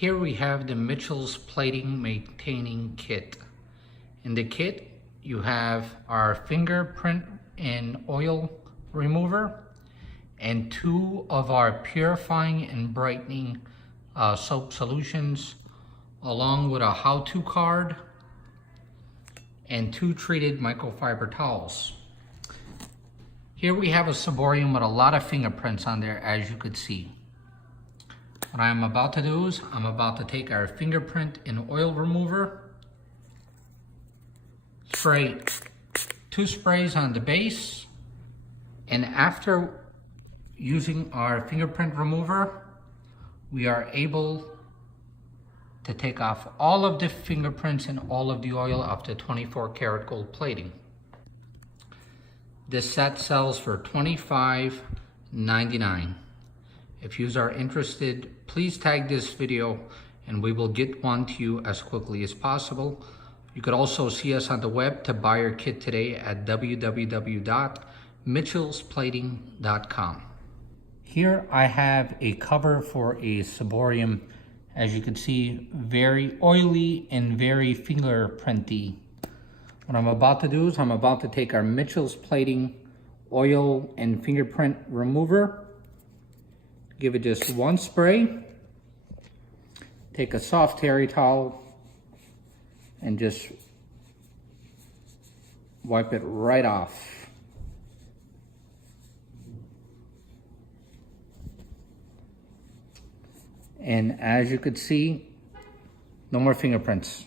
Here we have the Mitchell's Plating Maintaining Kit. In the kit, you have our fingerprint and oil remover and 2 of our purifying and brightening soap solutions, along with a how-to card and 2 treated microfiber towels. Here we have a ciborium with a lot of fingerprints on there, as you could see. What I'm about to do is I'm about to take our fingerprint and oil remover, spray 2 sprays on the base, and after using our fingerprint remover, we are able to take off all of the fingerprints and all of the oil off the 24 karat gold plating. This set sells for $25.99. If you are interested, please tag this video and we will get one to you as quickly as possible. You could also see us on the web to buy your kit today at www.mitchellsplating.com. Here I have a cover for a ciborium. As you can see, very oily and very fingerprinty. What I'm about to do is I'm about to take our Mitchell's Plating oil and fingerprint remover, give it just 1 spray, take a soft terry towel and just wipe it right off. And as you could see, no more fingerprints.